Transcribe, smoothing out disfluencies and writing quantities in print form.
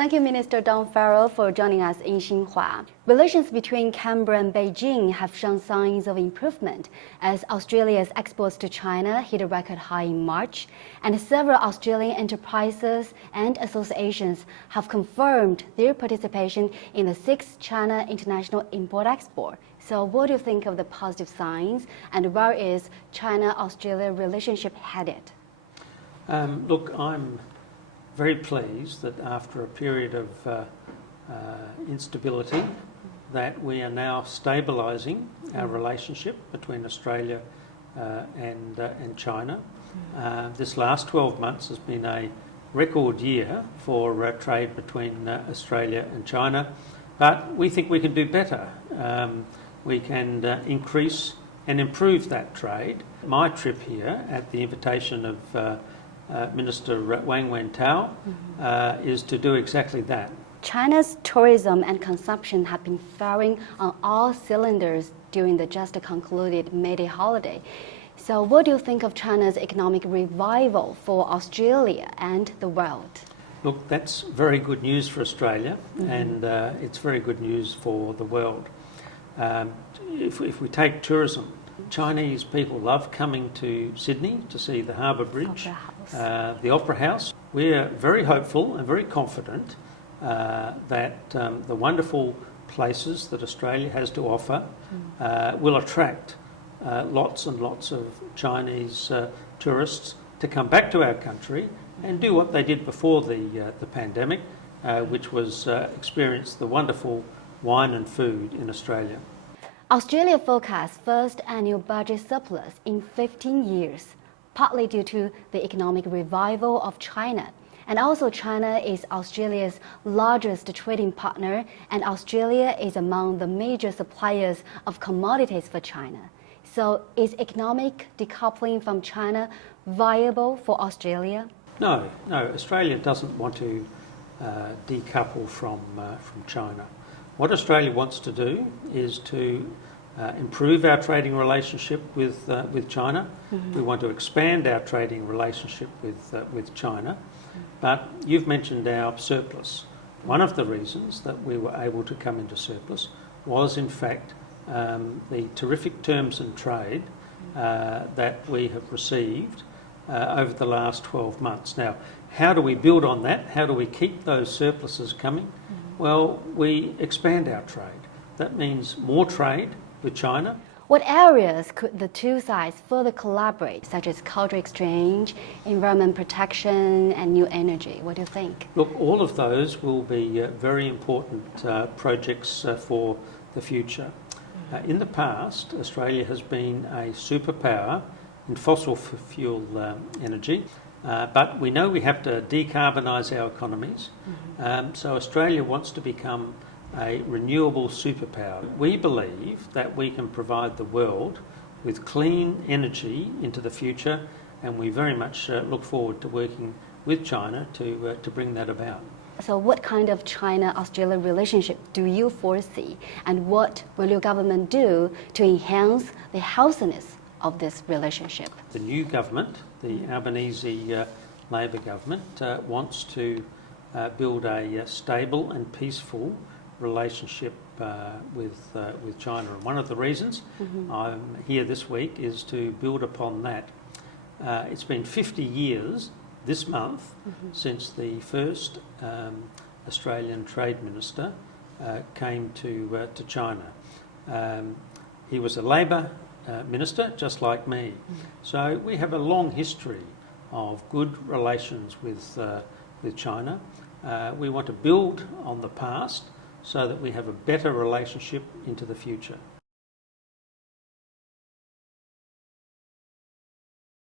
Thank you, Minister Farrell, for joining us in Xinhua. Relations between Canberra and Beijing have shown signs of improvement as Australia's exports to China hit a record high in March, and several Australian enterprises and associations have confirmed their participation in the 6th China International Import-Export. So what do you think of the positive signs, and where is China-Australia relationship headed? Look, I'm very pleased that after a period of instability that we are now stabilising our relationship between Australia and China. This last 12 months has been a record year for trade between Australia and China, but we think we can do better. We can increase and improve that trade. My trip here at the invitation of Minister Wang Wentao is to do exactly that. China's tourism and consumption have been firing on all cylinders during the just concluded May Day holiday. So what do you think of China's economic revival for Australia and the world? Look, that's very good news for Australia, and it's very good news for the world. If we take tourism, Chinese people love coming to Sydney to see the Harbour Bridge, the Opera House. We're very hopeful and very confident that the wonderful places that Australia has to offer will attract lots and lots of Chinese tourists to come back to our country and do what they did before the pandemic, which was experience the wonderful wine and food in Australia. Australia forecasts first annual budget surplus in 15 years, partly due to the economic revival of China. And also China is Australia's largest trading partner, and Australia is among the major suppliers of commodities for China. So is economic decoupling from China viable for Australia? No, Australia doesn't want to decouple from China. What Australia wants to do is to improve our trading relationship with China. We want to expand our trading relationship with China. But you've mentioned our surplus. One of the reasons that we were able to come into surplus was, in fact, the terrific terms and trade that we have received over the last 12 months. Now, how do we build on that? How do we keep those surpluses coming? Well, we expand our trade. That means more trade with China. What areas could the two sides further collaborate, such as cultural exchange, environment protection, and new energy? What do you think? Look, all of those will be very important projects for the future. In the past, Australia has been a superpower in fossil fuel energy. But we know we have to decarbonise our economies, so Australia wants to become a renewable superpower. We believe that we can provide the world with clean energy into the future, and we very much look forward to working with China to bring that about. So what kind of China-Australia relationship do you foresee, and what will your government do to enhance the healthiness of this relationship? The new government, the Albanese Labor government, wants to build a stable and peaceful relationship with China. And one of the reasons I'm here this week is to build upon that. It's been 50 years this month since the first Australian Trade Minister came to China. He was a Labor Minister, just like me. So we have a long history of good relations with China. We want to build on the past so that we have a better relationship into the future.